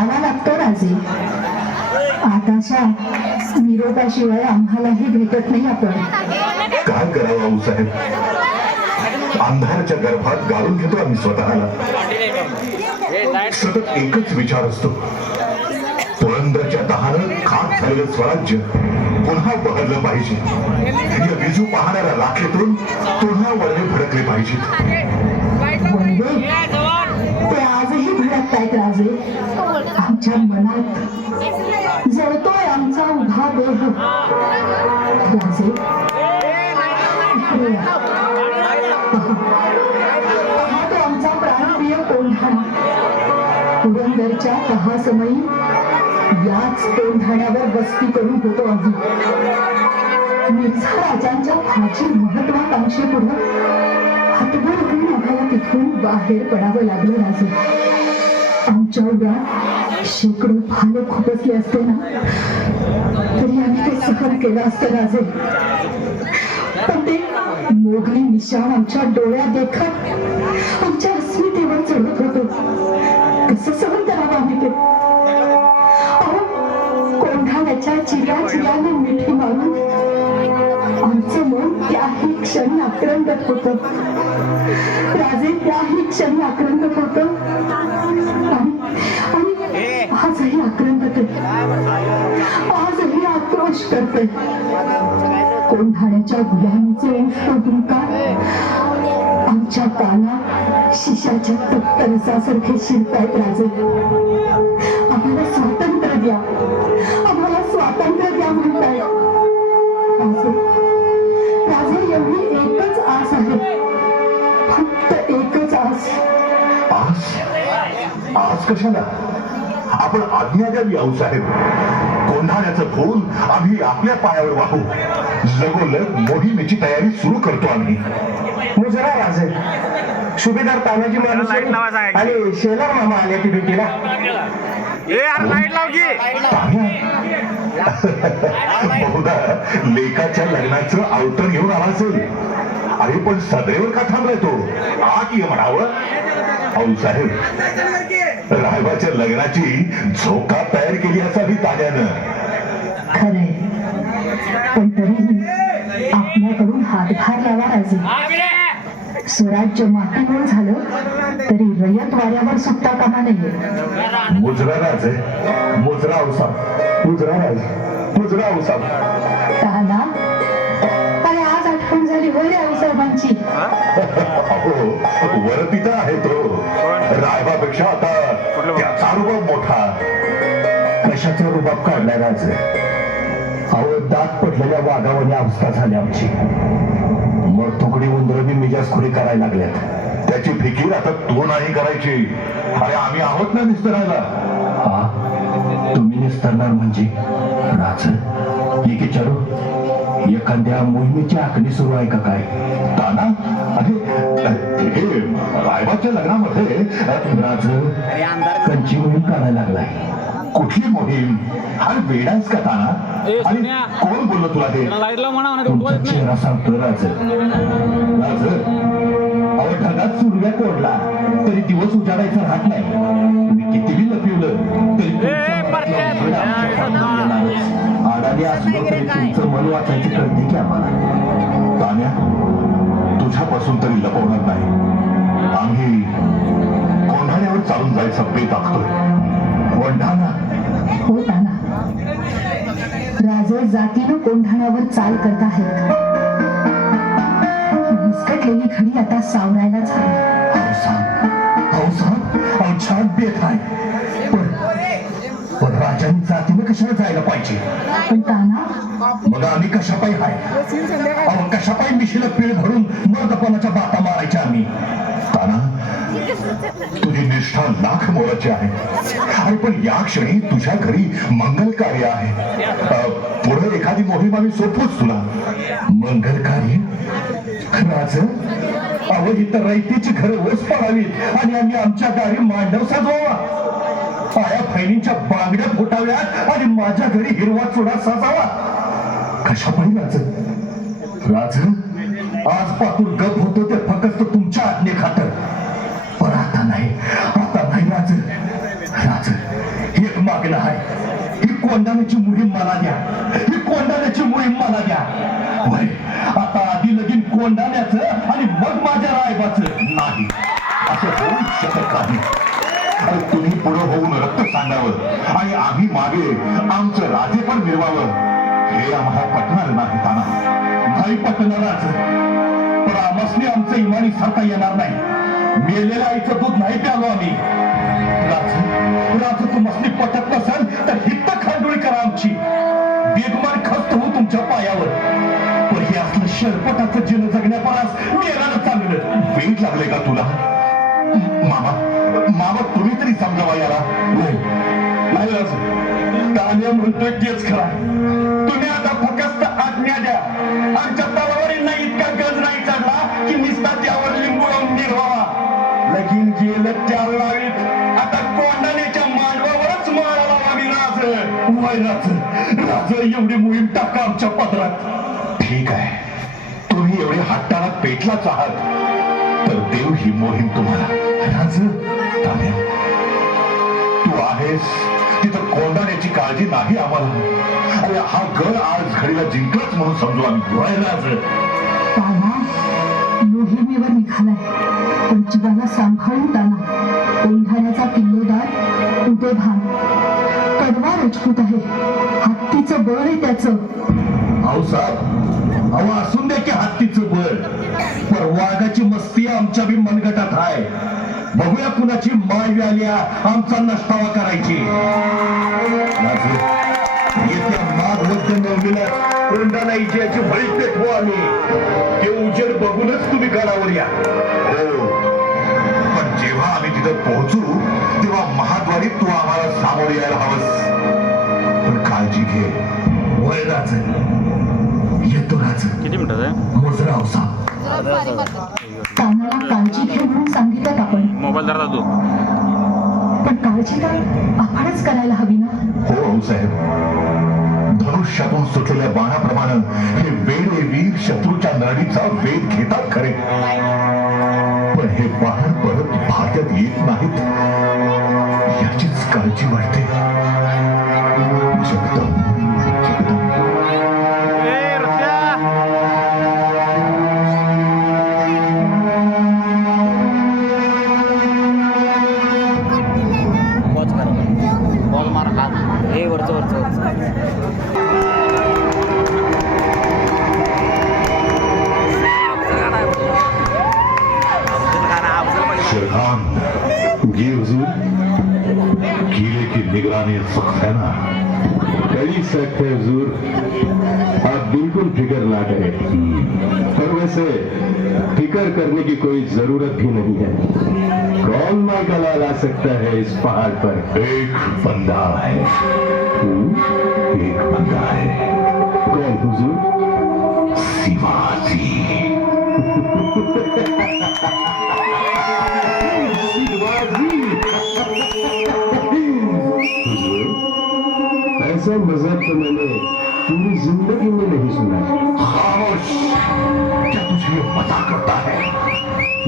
करावा लागतो राजे. आताशा निरोपाशिवाय आम्हालाही भेटत नाही आपण. काय करावं आऊसाहेब, अंधाराच्या गर्भात गाळून घेतो आम्ही स्वतःला. सतत एकच विचार असतो, पुरंदरच्या दहानं खाक झालेलं स्वराज्य पुन्हा बहरलं पाहिजे. या विजू पाहणाऱ्या राखेतून पुन्हा वळणे भडकले पाहिजेत. वंदे, ते आजही भडकतायत राजे. आमच्या मनात जळतोय आमचा उभा देह. राजे, इकडे या. पहा तो आमचा प्राणप्रिय कोंढाणा. पुरंदरच्या तहासमयी याच कोंढाण्यावर वस्ती करून होतो आम्ही. मिर्झा राजांच्या फाची महत्वाकांक्षेपूर्वक हतबल होऊन आम्हाला तिथून बाहेर पडावं लागलं राजे. आमच्या उद्या शेकडो भाले खुपसले असते ना, तरी आम्ही ते सहन केलं असतं राजे. पण ते मोगली निशाण आमच्या डोळ्यात देखत आमच्या अस्मितेवर चढत होतो. कसं सहन करावं आम्ही ते? कोंढाण्याच्या चिऱ्या चिऱ्याने मिठी मारून आमचं मन त्याही क्षणी आक्रंदत होतं राजे. त्याही क्षणी आक्रंदत होतं आणि आजही आक्रंदत आहे. आजही आक्रोश करते. कोंढाण्याच्या गुलामीचे उष्ण हुंकार आमच्या कानात शिशाच्या तप्तरसासारखे शिरतायत राजे. आम्हाला स्वातंत्र्य द्या, आम्हाला स्वातंत्र्य द्या म्हणताय राजे. राजे, एवढी एकच आस आहे, फक्त एकच आस. आस? आस कशाला? आपण आज्ञा द्यावी आऊसाहेब. कोंढाण्याचं फूल आम्ही आपल्या पायावर वाहू. लगोलग मोहिमेची तयारी सुरू करतो आम्ही. मुजरा राजे, सुभेदार तानाजी मालुसरे आणि शेलार मामा आले की भेटीला. बहुधा लेकाच्या लग्नाचं आवतर घेऊन आला असेल. अरे पण सदैवर का थांबलाय तो? आत ये म्हणावं. आऊसाहेब, रायबाच्या लग्नाची झोका तयार केली असावी तान्यानं. खरे, पण तरीही आपल्याकडून हातभार लावा राजे. स्वराज्य मातीमोल झालं तरी रयत वाऱ्यावर सुटता कामा नाहीये. मुजरा राजे, मुजरा आऊसाहेब, मुजरा राजे, मुजरा आऊसाहेब. ताना, अरे आज आठवण झाली होय रे आऊसाहेबांची. अहो, वरपिता आहे तो. रायबापेक्षा आता त्याचा रुबाब मोठा. कशाचा रुबाब काढलाय राजे? अहो, दात पडलेल्या वाघावानी अवस्था झाली आमची. मग तुकडी उंदरबी मिजाजखोरी करायला लागल्यात. त्याची फिकीर आता तू नाही करायची. अरे आम्ही आहोत ना निस्तरायला. हा, तुम्ही निस्तरणार म्हणजे? राजे, एक विचारू, एखाद्या मोहिमेची आखणी सुरू आहे का काय? ताना, अरे हे रायबाच्या लग्नामध्ये राज कंची मोहीम काढायला लागलाय. कुठली मोहीम? अरे वेडायच का ताना? आणि कोण बोललो तुला हे? तुमचा चेहरा सांगतो राज. राज, अहो ढगात सूर्य कोरला तरी दिवस उजाडायचा राहत नाही. मी कितीही लपवलं तरी आडाने असलो तरी तुमचं मन वाचायची कळते की आम्हाला. तान्या, तुझ्यापासून तरी लपवणार नाही. आम्ही कोंढाण्यावर चालून जायचा बेत आखतोय. कोंढाणा? हो ताना, राजे जातीनं कोंढाण्यावर चाल करत आहेत. ही विस्कटलेली घडी आता सावरायलाच हवी. छान बेत आहे. पण राजांनी जातीनं कशाला जायला पाहिजे? पण ताना, मग आम्ही कशापायी आहे? अहो, कशापायी मिशीला पीळ भरून मर्दपणाच्या बाता मारायच्या आम्ही? ताना, तुझी निष्ठा लाख मोलाची आहे. अरे पण या क्षणी तुझ्या घरी मंगल कार्य आहे. पुढे एखादी मोहीम आम्ही सोपवूच तुला. मंगल कार्य? राज, अहो इतर रयतेची घरं ओस पाडावीत आणि आम्ही आमच्या दारी मांडव साजवावा. पाया फैनीच्या बांगड्या फुटाव्यात आणि माझ्या घरी हिरवा चुडा साजावा. कशापायी राज? राज, आज पातूर गप होतो ते फक्त तुमच्या आज्ञे खातर. पण आता नाही, आता नाही राज. राज, कोंडाण्याची मोहीम मला द्या, ही कोंडाण्याची मोहीम मला द्या. वय, आता आधी लगीन कोंडाण्याचं आणि मग माझ्या रायबाचं नाही, असं होऊ शकत नाही. अरे तुम्ही पुढं होऊन रक्त सांगावं आणि आम्ही मागे आमचं राजे पण मिरवावं, हे आम्हाला पटणार नाही ताना. नाही पटणारच, पण आमसने आमचं इमानी सारता येणार नाही. मेलेल्या आईचं दूध नाही प्यालो आम्ही. राज तू मस्ती पटत नसेल तर हित्त खांडोळी करा आमची. बेगुमान खस्त हो तुमच्या पायावर. पण हे असलं शेरपटाचं जीवन जगण्यापरास मेल्यानं चांगलं. वेट लागले का तुला? मामा मामा तुम्ही तरी समजावा याला. नाही राज, तान्या म्हणतोय तेच खरा. तुम्ही आता फक्त आज्ञा द्या. आमच्या तलवारींना इतका गज नाही चढला की निस्ता त्यावर लिंबू लावून निर्वावा. लगीन गेलं त्या लावीत, आता कोंडाण्याच्या मांडवावरच माळा लावावी. राज वय राज एवढी मोहीम टाका आमच्या पदरात. ठीक आहे, तुम्ही एवढे हट्टाला पेटलाच आहात तर देव ही मोहीम तुम्हाला. राज तान्या, तू आहेस तिथं कोंडाण्याची काळजी नाही आम्हाला. अरे हा गड आज घडीला जिंकलाच म्हणून समजू आम्ही. वय राज ताना मोहिमेवर निघालाय, पण जीवाला सांभाळून ताना. कोंढाण्याचा किल्लेदार उदय भान कडवा राजपूत आहे. हत्तीचं बळ आहे त्याचं. अहो साहेब, अहो असून दे की हत्तीचं बळ, पण वाघाची मस्ती आमच्या बी मनगटात आहे. बघूया कुणाची माय आल्या आमचा नष्टावा करायची. राजू, येत्या माघ मध्य नवमीला कोंडाण्याची याची बळी पेटवू आम्ही. ते उजेड बघूनच तुम्ही गडावर या. हो, पण जेव्हा आम्ही तिथं पोहोचू तेव्हा महाद्वारी तू आम्हाला सामोरे यायला हवंस. पण काळजी घे. वय राज, येतो राज. किती मिनिटात आहे? मोजरा अवसा. तानाला काळजी घे म्हणून सांगितलं आपण, मोबाईल जरा तू. पण काळजी तर आपणच करायला हवी ना. हो साहेब, धनुष्यातून सुटलेल्या बाणाप्रमाणे हे वेडे वीर शत्रूच्या नरडीचा वेध घेतात खरे, पण हे बाण परत भारतात येत नाहीत याचीच काळजी वाटते. जगदंब जगदंब. ए रस्त्या बॉल मार हात. हे वरचं वरचं वरचं. शेरखान, जी हुजूर. किले की निगरानी सख्त है ना? कड़ी सख्त है हुजूर, आप बिल्कुल फिक्र ना करें। पर वैसे फिक्र करने की कोई जरूरत भी नहीं है। कौन माइकला ला सकता है इस पहाड़ पर? एक बंदा है, एक बंदा है. कौन हुजूर? शिवाजी. शिवाजी। हुजूर, ऐसा मजाक तो मैंने पूरी जिंदगी में नहीं सुना। खामोश, क्या तुझे ये मजाक करता है?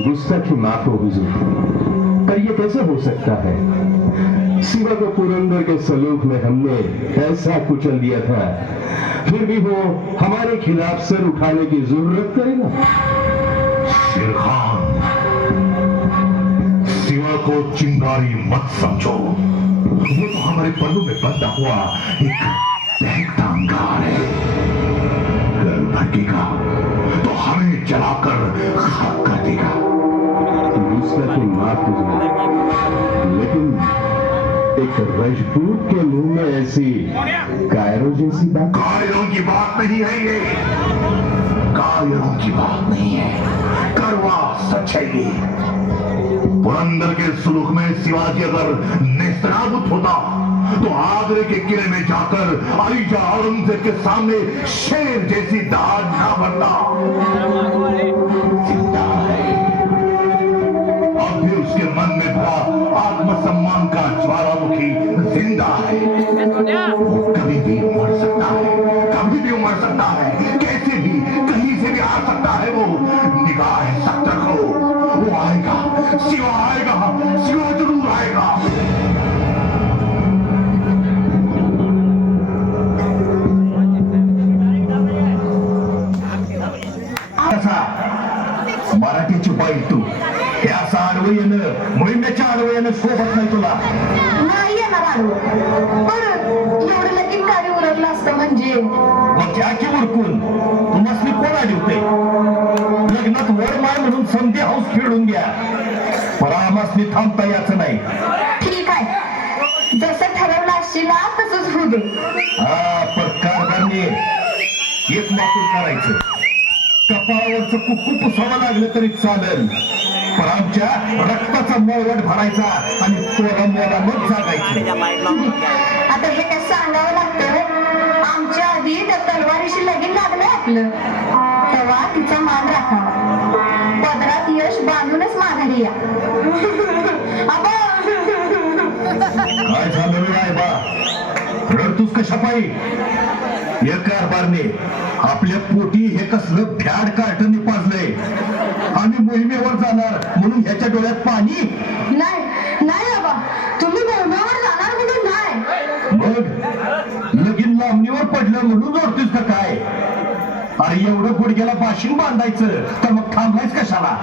गुस्ताखी माफ हो हुजूर, पर यह कैसे हो सकता है? शिवा को पुरंदर के सलूक में हमने ऐसा कुचल दिया था, फिर भी वो हमारे खिलाफ सर उठाने की जरूरत करेगा? शेर खान, शिवा को चिंगारी मत समझो. वो तो हमारे पल्लू में बंधा हुआ एक दहकता अंगार है. अगर भटकेगा तो हमें जलाकर खाक कर देगा. गुस्ताखी माफ हुजूर, लेकिन एक राजपूत के मुंह में ऐसी कायरों जैसी बात। कायरों की बात नहीं है ये, कायरों की बात नहीं है, करवा सच है ये. पुरंदर के सुलूक में शिवाजी अगर नेस्तनाबूद होता तो आगरे के किले में जाकर अलीजा औरंगजेब के सामने शेर जैसी दाद ना बनता. जिंदा है, अब भी उसके मन में भरा आत्मसम्मान का ज्वालामुखी जिंदा है. वो कभी भी मर सकता है, कभी भी मर सकता है, कैसे भी कहीं से भी आ सकता है. वो निगाह सख्त रखो, वो आएगा, शिवा आएगा, शिवा जरूर आएगा. बाई तू हे असं आडवं येणं मोहिमेच्या आडवं येणं सोबत नाही तुला. नाही येणार आडवं, पण एवढं लगीन कार्य उरकलं असतं म्हणजे. मग घ्या की उरकून, तुम्हाला कोण आडवते? लग्नात वर माय म्हणून संधी हाऊस फेडून घ्या, पण आम्हाला थांबता याचं नाही. ठीक आहे, जसं ठरवलं असशील ना तसंच होऊ दे. हा, पण कारभारने एक मातून करायचं, कपाळावरचं कुक्कू पुसावं लागलं तरी चालेल, पण आमच्या रक्ताचा मळवट भरायचा आणि तोला मोलामत जागायचं. आता हे काय सांगावं लागतं? आमच्या आधी त्या तलवारीशी लगीन लागलंय आपलं, तेव्हा तिचा मान राखावा, पदरात यश बांधूनच माघारी या. आबा. काय झालं रे बा, रडतूस कशा पायी? या कारभारने आपल्या पोटी हे कसलं फॅड कार्टन पाजलंय. आम्ही मोहिमेवर जाणार म्हणून ह्याच्या डोळ्यात पाणी? नाही नाही बाबा, तुम्ही मोहिमेवर जाणार म्हणून नाही. मग लगीन लांबणीवर पडलं म्हणून जोडतोस का काय? अरे एवढं गुडघ्याला बाशिंग बांधायचं तर मग थांबलायच कशाला?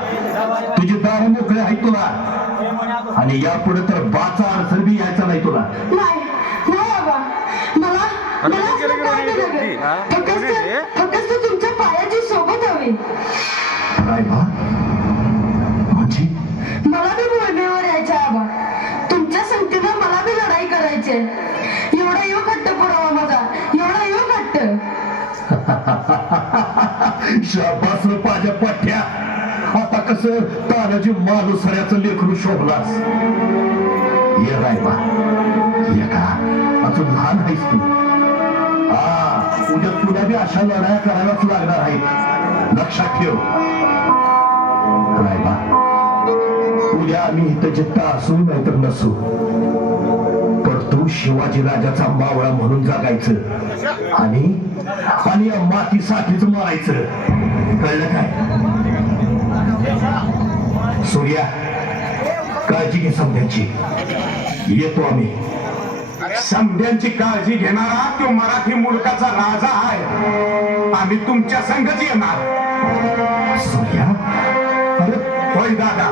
तुझे दार मोकळे आहेत तुला, आणि यापुढे तर बाचा अडचण बी यायचा नाही तुला. नाही नाही बाबा, मला मला असलं काय नाही लागत. फक्त तुमच्या पायाची सोबत हवी. काय बा म्हणजे? मला बी मोहिमेवर यायचं आबा, तुमच्या संगतीनं मला बी लढाई करायची. एवढा योग हट्ट पुरावा माझा, एवढा योग हट्ट. शाबास रे पाज्या पाठ्या, आता कसं तानाजी मालुसऱ्याचं लेकरू शोभलास. ये रायबा, ये का अजून लहान आहेस तू. हा, उद्या तुला बी अशा लढाया करायलाच लागणार आहे, लक्षात ठेव. रायबा, उद्या आम्ही इथं जिथं असू नाहीतर नसू, पण तू शिवाजी राजाचा मावळा म्हणून जगायचं आणि या मातीसाठीच मारायचं, कळलं काय? सूर्या, काळजी घे समध्यांची, येतो आम्ही. समध्यांची काळजी घेणारा तो मराठी मुलकाचा राजा आहे. आम्ही तुमच्या संगच येणार. सूर्या, अरे होय दादा,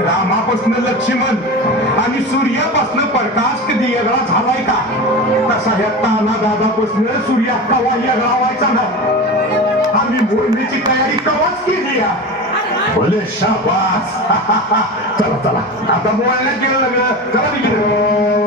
रामापासून लक्ष्मण आणि सूर्यापासून प्रकाश कधी वेगळा झालाय का? तसा ह्या ताना दादापासून सूर्या कवा वेगळा व्हायचा नाही. आम्ही मोहिमेची तयारी कवाच केली या. भले शाबास. चला चला, आता बोलण्यात गेलं लागलं, चला तिकडे.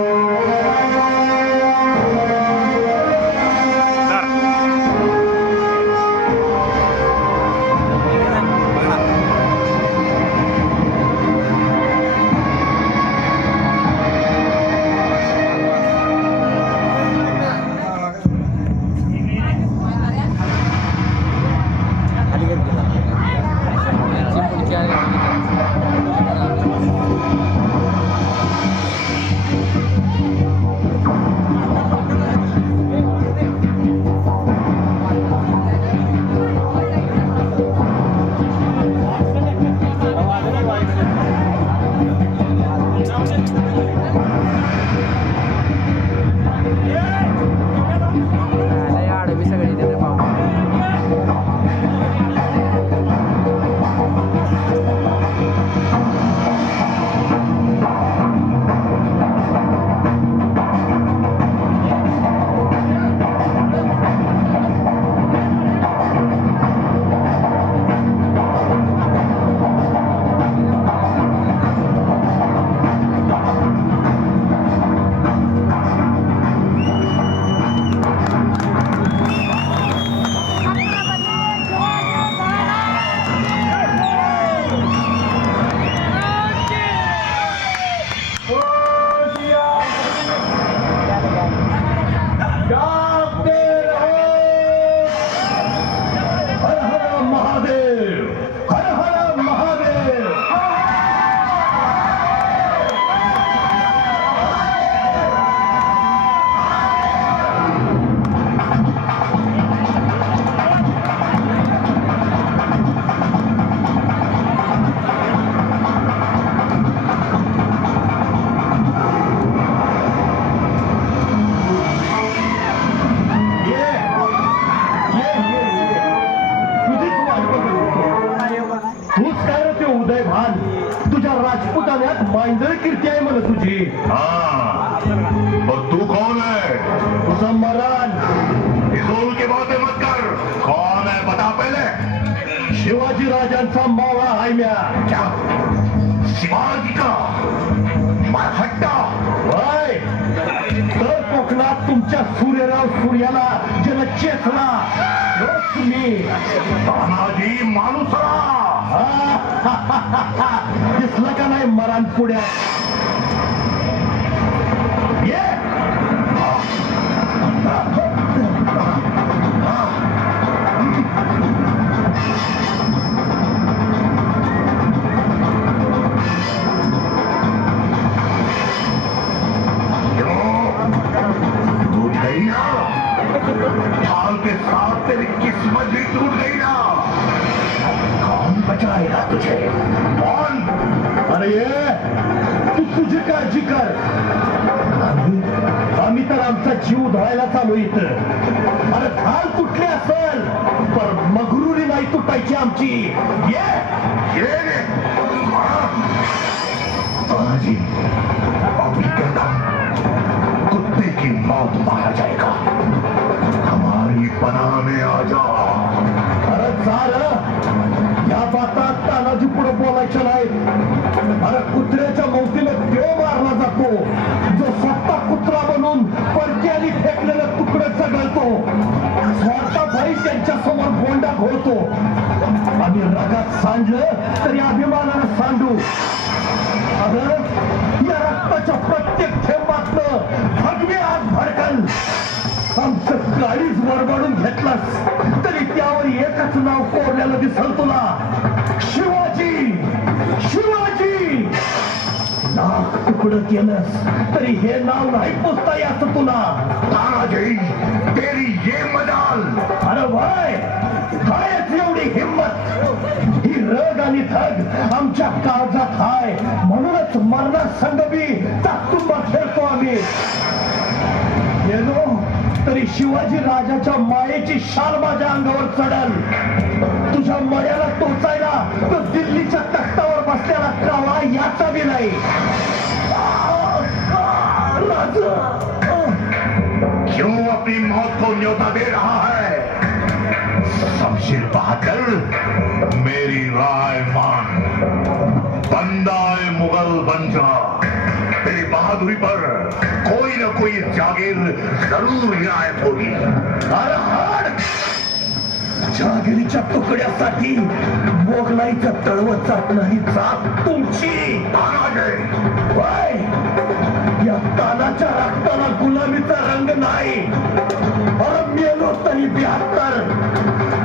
मांजर कीर्ती आहे मला तुझी. हाँ और तू कौन है? तुझा मरण फिजूल की बातें मत कर. कौन है बता पहले. शिवाजी राजांचा मावळा आहे म्या. क्या? शिवाजी का मरहट्टा? होय. तर कोकणात तुमच्या सूर्यराव सूर्याला जन चेतला तोच मी. तानाजी मालुसरा. दिसलं का नाही मरण पुढ्यात. ये टूट गई ना. हाल के साथ तेरी किस्मत भी टूट गई ना. कौन बचाएगा तुझे? कौन? अरे ये तू तुझी काळजी कर. आम्ही तर आमचा जीव धरायला चालू इथं. अरे खाल तुटली असेल पण मगरुरी नाही तुटायची आमची. ये ये तानाजी अभी कहता कुत्ते की मौत मारा जाएगा. हमारी पनाह में आ जा. अरे चाल या बातात तानाजी पुढे बोलायचं नाही. अरे कुत्र्याच्या मौतीला देव मारला जातो जो स्वतः कुत्रा बनून परक्याने फेकलेलं तुकडं चढवतो. स्वार्थाभाई त्यांच्या समोर गोंडा घोळतो. आम्ही रगात सांडलं तरी अभिमानानं सांडू. अरे या रक्ताच्या प्रत्येक थेंबातनं भगवे आग भडकल. आमचं काळीच वरबाडून घेतलास तरी त्यावर एकच नाव कोरलेलं दिसल तुला. शिवाजी. शिवाजी. नाक तुकडं केलंस तरी हे नाव नाही पुसता याचं तुला. तानाजी तेरी ये मजाल. अरे भाई कायच एवढी हिंमत. ही रग आणि थग आमच्या काळजात हाय म्हणूनच मरणात संगबी ताकतुंबा खेळतो आम्ही. गेलो तरी शिवाजी राजाच्या मायेची शाल माझ्या अंगावर चढल. तुझ्या मळ्याला टोचायला तो दिल्लीच्या तख्तावर बसलेला कावळा याचा बी नाही. राजा क्यों अपनी मौत को न्योता दे रहा है? शमशीर बहाकर मेरी राय मान. बंदाए मुगल बन जा. तेरी बहादुरी पर कोई न कोई जागीर जरूर रियायत होगी. अरे हाड. जहागिरीच्या तुकड्यासाठी मोगलाईचं तळवत चाटणारी जात तुमची. तानाजी बाय या तानाच्या रक्ताला गुलामीचा रंग नाही. अरे मेलो तरी 72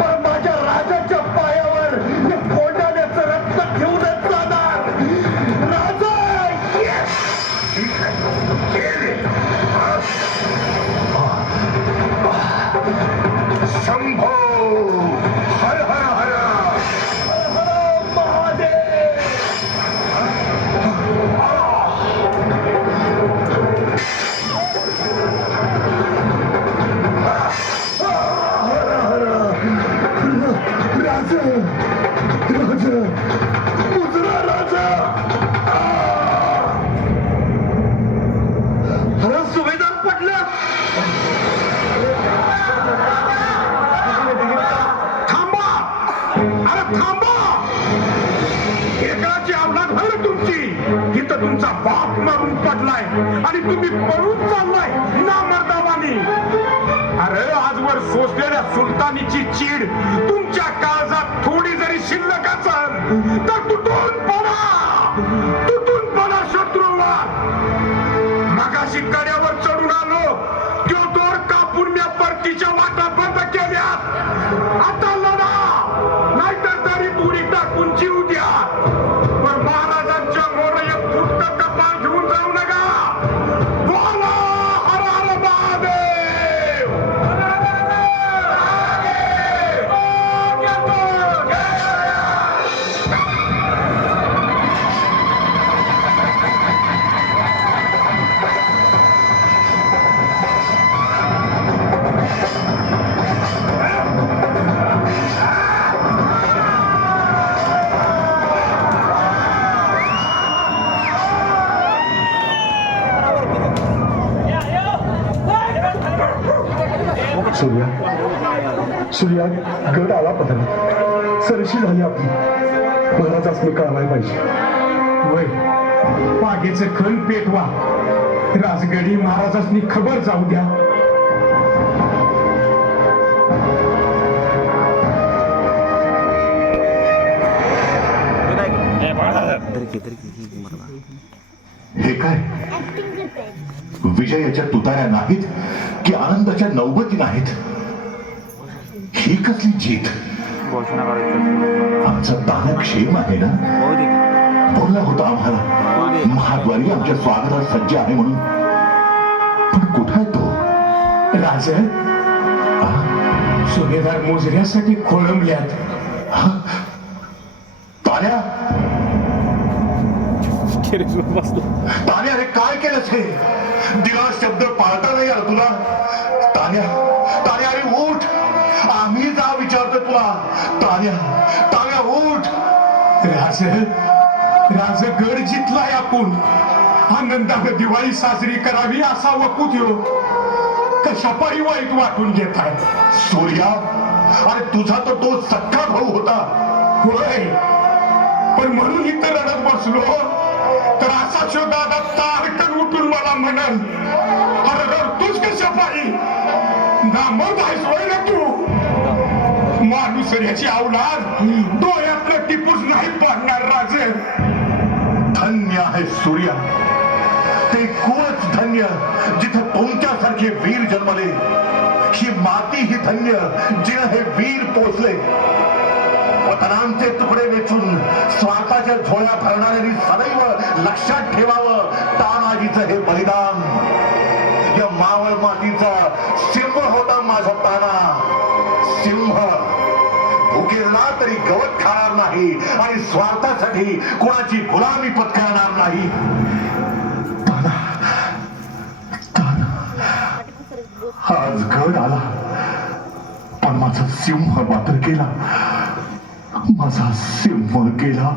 पण माझ्या राजाच्या पायावर या कोंडाण्याचं रक्त ठेवूनच जाणार. राजा शंभो हर हर हर. महादेव. राजा राजा उजरा राजा. अरे सुभेदार पडलं. थांबा. अरे थांबा. एकाची अवलाद होईल तुमची. इथं तुमचा बाप मारून पडलाय आणि तुम्ही पळून चाललाय ना मर्दावानी. अरे आजवर सोसलेल्या सुलतानीची चीड तुमच्या काळजात थोडी जरी शिल्लक असेल तर तुटून पडा शत्रूवर. मगाशी कड्यावर चढून आलो तो दोर कापून म्या परतीच्या वाटा बंद केल्यात. आता लढा नाहीतर तरी पुरी टाकून जीव द्या. पण महाराजांच्या मोर एक फुटतं कपाळ घेऊन जाऊ नका. बोला हर हर महादेव. सूर्या गड आला पदरात सरशी झाली आपली. महाराजाच मी कळवायला पाहिजे. वय पागेचं खण पेटवा. राजगडी महाराजांनी खबर जाऊ द्या. हे काय विजयाच्या तुतार्या नाहीत की आनंदाच्या नौबती नाहीत. ही कसली जीत? घोषणा करायची. आमचा ताना क्षेम आहे ना? होऊ दे. बोलला होता आम्हाला महाद्वारी आमच्या स्वागतास सज्ज आहे म्हणून. पण कुठे आहे तो? राज आ? सुभेदार मोजऱ्यासाठी खोळंबल्यात. हा? तान्या तान्या रे काय केलंस हे? दिला शब्द पाळता नाही आला तुला. तान्या तान्या अरे उठ. आम्ही जा विचारतो तुला. तान्या तान्या उठ. राज गड जितलाय आपण. आनंदानं दिवाळी साजरी करावी असा वकूत ह्यो. कशापायी वाईट वाटून घेताय? सूर्या अरे तुझा तर तो सख्खा भाऊ होता. होय, पण म्हणून इथं रडत बसलो तर असा दादा तारकन उठून मला म्हणाल, अरे रडतोस कशापायी? नामर्द आहेस होय ना तू? माणूसऱ्याची अवलाद डोळ्यातलं टिपूस नाही पाडणार. राज धन्य आहे सूर्या. ते कुळच धन्य जिथं तुमच्यासारखे वीर जन्मले. ही माती ही धन्य जिनं हे वीर पोचले. वतनांचे तुकडे वेचून स्वार्थाच्या झोळ्या भरणाऱ्यांनी सदैव लक्षात ठेवावं तानाजीचं हे बलिदान. या मावळ मातीचा सिंह होता माझा ताना. सिंह भुकेरला तरी गवत खाणार नाही आणि स्वार्थासाठी कोणाची गुलामी पत्करणार नाही. ताना ताना आज गड आला पण माझा सिंह मात्र गेला. माझा सिंह गेला.